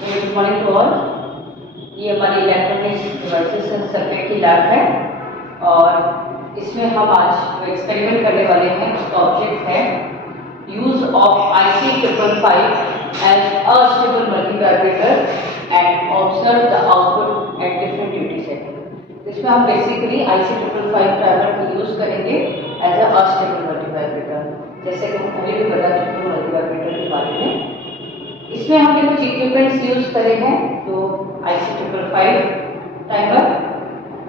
Good morning to all. ये हमारी electronics devices and circuit की लैब है और इसमें हम आज जो एक्सपेरिमेंट करने वाले हैं उसका ऑब्जेक्ट है use of IC555 as a stable multivibrator and observe the output at different duty setting. इसमें हम बेसिकली IC555 टाइमर का यूज करेंगे एज अ स्टेबल मल्टीवाइब्रेटर, जैसे कि हम पहले भी बता चुके हैं मल्टीवाइब्रेटर के बारे में। इसमें हमने कुछ इक्विपमेंट्स यूज करे हैं, तो IC555 timer,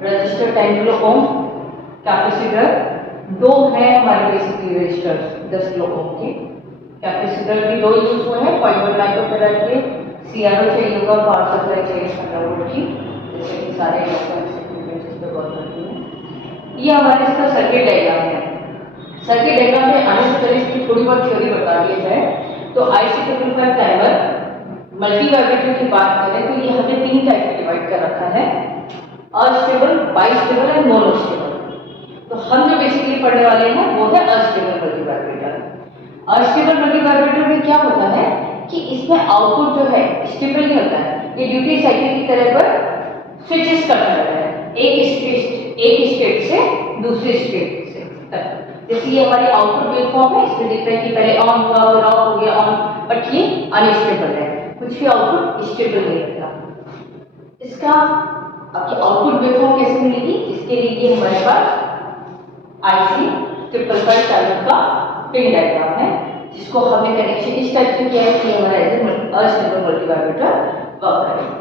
register 10 kilo ohm, capacitor, दो है हमारे बेसिकली रजिस्टर 10 किलो ओम के। कैपेसिटर भी दो यूज हुए हैं, 0.1 माइक्रोफैराड के। CRO चाहिए होगा, पावर सप्लाई चाहिए 15 वोल्ट की, जैसे कि सारे इलेक्ट्रॉनिक्स इक्विपमेंट्स इस पर वर्क करती हैं। ये हमारे इसका सर्किट डायग्राम है। सर्किट डायग्राम में आने से पहले इसकी थोड़ी बहुत थ्योरी बता दी जाए तो IC555 टाइमर मल्टीवाइब्रेटर की बात करें तो ये हमें तीन टाइप में डिवाइड कर रखा है, अस्टेबल, बाइस्टेबल एंड मोनोस्टेबल। तो हम जो बेसिकली पढ़ने वाले हैं वो है अस्टेबल मल्टीवाइब्रेटर। अस्टेबल मल्टीवाइब्रेटर में क्या होता है कि इसमें आउटपुट जो है स्टेबल नहीं होता है, ये ड्यूटी साइकिल की तरह पर स्विचेस करता रहता है एक स्टेट से दूसरे स्टेट से तक। जैसे ये हमारी आउटपुट वेवफॉर्म है, इसमें दिख रहा है कि पहले ऑन हुआ फिर ऑफ हो गया ऑन, बट ये अनस्टेबल है, कुछ भी आउटपुट स्टेबल नहीं रहता। इसका अब ये आउटपुट वेवफॉर्म कैसे मिलेगी, इसके लिए हमारे पास IC555 टाइमर का पिन डायग्राम है, जिसको हमने कनेक्शन इस टाइप से किया है कि हमारा अस्टेबल मल्टीवाइब्रेटर वर्क करेगा।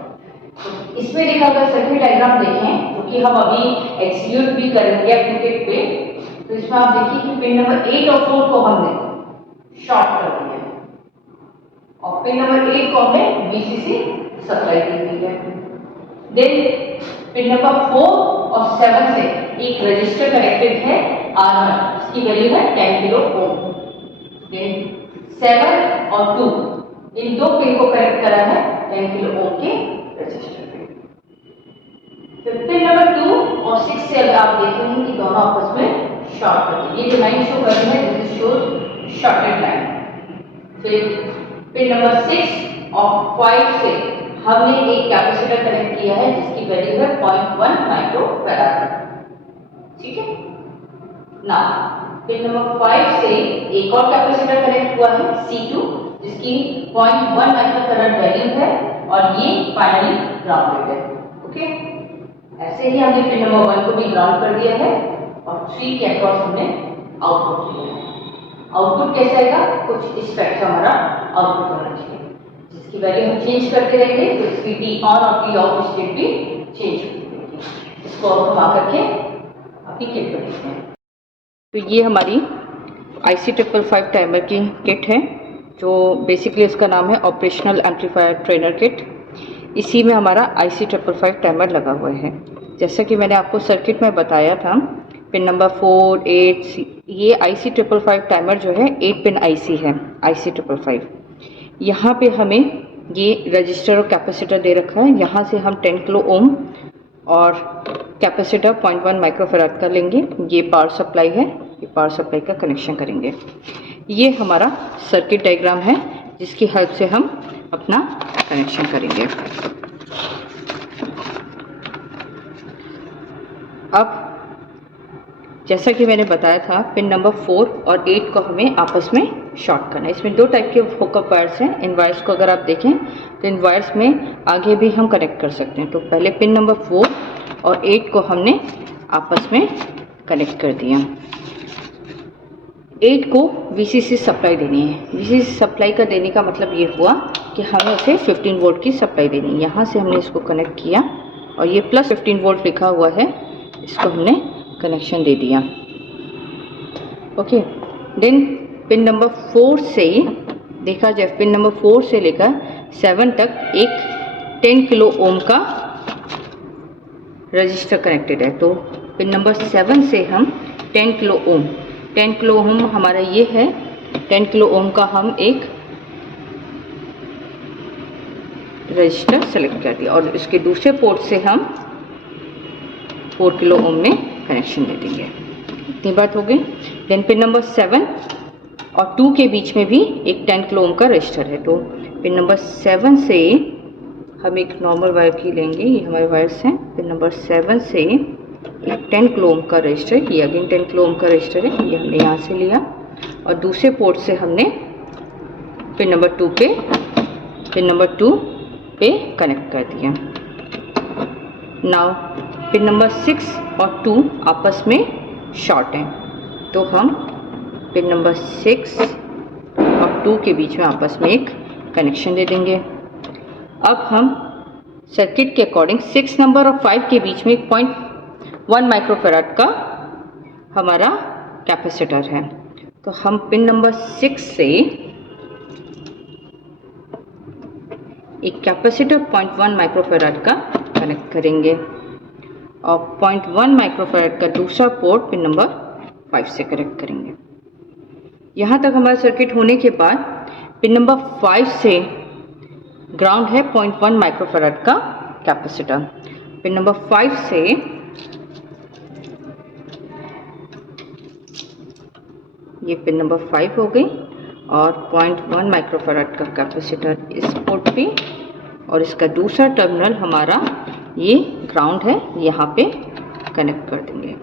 इसमें देखा अगर सर्किट डायग्राम देखें जो कि हम अभी एग्जीक्यूट भी करेंगे अपने किट पे, तो इसमें आप देखिए कि पिन नंबर 8 और 4 को हमने शॉर्ट कर दिया है और पिन नंबर 8 को हमने VCC सप्लाई दी हुई है। देन पिन नंबर 4 और 7 से एक रजिस्टर कनेक्टेड है R1, इसकी वैल्यू है 10 किलो ओम। देन 7 और 2 इन दो पिन को कनेक्ट करा है 10 किलो ओम के रजिस्टर पे। फिर पिन नंबर 2 और 6 से अगर आप देखेंगे कि दोनों आपस में शॉर्ट कर दी, ये जो लाइन शो कर रही है दिस शोज शॉर्टेड लाइन। फिर पिन नंबर 6 और 5 से हमने एक कैपेसिटर कनेक्ट किया है जिसकी वैल्यू है 0.1 माइक्रोफैराड, ठीक है ना। पिन नंबर 5 से एक और कैपेसिटर कनेक्ट हुआ है C2 जिसकी 0.1 माइक्रोफैराड वैल्यू है और ये फाइनली ग्राउंडेड है। ओके, ऐसे ही हमने पिन नंबर 1 को भी ग्राउंड कर दिया है और 3 के अक्रॉस हमने आउटपुट दिया है। आउटपुट कैसा आएगा, कुछ इस टाइप का हमारा आउटपुट होना चाहिए, जिसकी वैल्यू हम चेंज करते रहेंगे तो इसकी टी ऑन और टी ऑफ स्टेट भी चेंज होती रहेगी। इसको अब हम आकर के अपनी किट पर देखते हैं। तो ये हमारी IC555 टाइमर की किट है, जो बेसिकली इसका नाम है ऑपरेशनल एम्पलीफायर ट्रेनर किट। इसी में हमारा IC555 टाइमर लगा हुआ है। जैसा कि मैंने आपको सर्किट में बताया था, पिन नंबर 4, 8, ये IC555 टाइमर जो है 8 पिन IC है IC555। यहाँ पे हमें ये रजिस्टर और कैपेसिटर दे रखा है, यहाँ से हम 10 किलो ओम और कैपेसिटर 0.1 माइक्रोफैराड का लेंगे। ये पावर सप्लाई है, ये पावर सप्लाई का कनेक्शन करेंगे। ये हमारा सर्किट डायग्राम है जिसकी हेल्प से हम अपना कनेक्शन करेंगे। अब जैसा कि मैंने बताया था, पिन नंबर 4 और 8 को हमें आपस में शॉर्ट करना है। इसमें दो टाइप के हुकअप वायर्स हैं। इन वायर्स को अगर आप देखें तो इन वायर्स में आगे भी हम कनेक्ट कर सकते हैं। तो पहले पिन नंबर 4 और 8 को हमने आपस में कनेक्ट कर दिया। 8 को VCC सप्लाई देनी है। VCC सप्लाई का देने का मतलब ये हुआ कि हमें उसे 15 वोल्ट की सप्लाई देनी है। यहाँ से हमने इसको कनेक्ट किया और ये प्लस 15 वोल्ट लिखा हुआ है, इसको हमने कनेक्शन दे दिया। ओके, देन पिन नंबर 4 से देखा जाए, पिन नंबर 4 से लेकर 7 तक एक 10 किलो ओम का रजिस्टर कनेक्टेड है। तो पिन नंबर 7 से हम 10 किलो ओम हमारा ये है, 10 किलो ओम का हम एक रजिस्टर सेलेक्ट कर दिया और इसके दूसरे पोर्ट से हम 4 किलो ओम में कनेक्शन दे देंगे। इतनी बात हो गई। देन पिन नंबर 7 और 2 के बीच में भी एक 10 किलो ओम का रजिस्टर है। तो पिन नंबर 7 से हम एक नॉर्मल वायर की लेंगे, ये हमारे वायर्स हैं। पिन नंबर 7 से एक 10 किलो ओम का रजिस्टर, ये अगेन 10 किलो ओम का रजिस्टर है, ये हमने यहाँ से लिया और दूसरे पोर्ट से हमने पिन नंबर 2 पे कनेक्ट कर दिया। नाउ पिन नंबर 6 और 2 आपस में शॉर्ट हैं, तो हम पिन नंबर 6 और 2 के बीच में आपस में एक कनेक्शन दे देंगे। अब हम सर्किट के अकॉर्डिंग 6 नंबर और 5 के बीच में 0.1 माइक्रोफैराड का हमारा कैपेसिटर है, तो हम पिन नंबर 6 से एक कैपेसिटर 0.1 माइक्रोफैराड का कनेक्ट करेंगे और 0.1 माइक्रोफैराड का दूसरा पोर्ट पिन नंबर 5 से कनेक्ट करेंगे। यहाँ तक हमारा सर्किट होने के बाद पिन नंबर 5 से ग्राउंड है 0.1 माइक्रोफैराड का कैपेसिटर। पिन नंबर 5 से ये पिन नंबर 5 हो गई और 0.1 माइक्रोफैराड का कैपेसिटर इस पोर्ट पे और इसका दूसरा टर्मिनल हमारा ये ग्राउंड है, यहाँ पे कनेक्ट कर देंगे।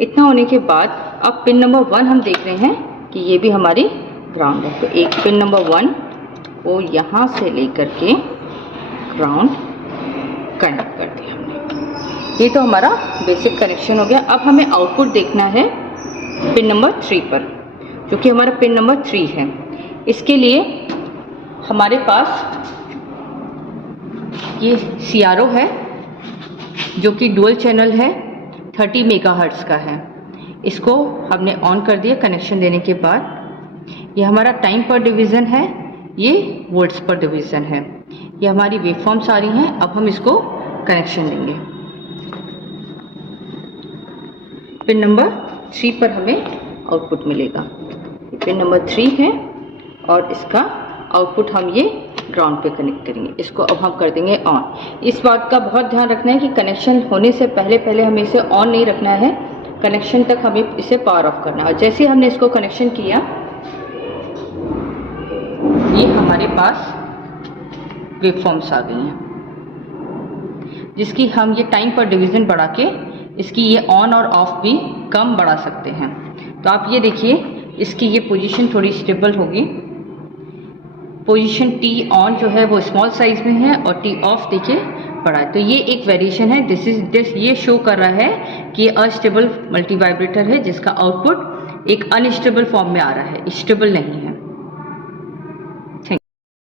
इतना होने के बाद अब पिन नंबर 1 हम देख रहे हैं कि ये भी हमारी ग्राउंड है, तो एक पिन नंबर 1 को यहाँ से लेकर के ग्राउंड कनेक्ट कर दिया हमने। ये तो हमारा बेसिक कनेक्शन हो गया। अब हमें आउटपुट देखना है पिन नंबर 3 पर, जो कि हमारा पिन नंबर 3 है। इसके लिए हमारे पास ये CRO है जो कि डुअल चैनल है, 30 मेगाहर्ट्ज़ का है। इसको हमने ऑन कर दिया कनेक्शन देने के बाद। ये हमारा टाइम पर डिवीज़न है, ये वोल्ट्स पर डिवीज़न है। ये हमारी वेवफॉर्म्स आ रही हैं। अब हम इसको कनेक्शन देंगे। पिन नंबर 3 पर हमें आउटपुट मिलेगा। पिन नंबर 3 है और इसका आउटपुट हम ये ग्राउंड पे कनेक्ट करेंगे। इसको अब हम कर देंगे ऑन। इस बात का बहुत ध्यान रखना है कि कनेक्शन होने से पहले हमें इसे ऑन नहीं रखना है, कनेक्शन तक हमें इसे पावर ऑफ करना है। और जैसे हमने इसको कनेक्शन किया, ये हमारे पास वेवफॉर्म्स आ गई हैं, जिसकी हम ये टाइम पर डिवीज़न बढ़ा के इसकी ये ऑन और ऑफ भी कम बढ़ा सकते हैं। तो आप ये देखिए, इसकी ये पोजीशन थोड़ी स्टेबल होगी। पोजीशन T ऑन जो है वो स्मॉल साइज में है और T ऑफ देखिए बड़ा है। तो ये एक वेरिएशन है। दिस ये शो कर रहा है कि ये अनस्टेबल मल्टी वाइब्रेटर है, जिसका आउटपुट एक अनस्टेबल फॉर्म में आ रहा है, स्टेबल नहीं है।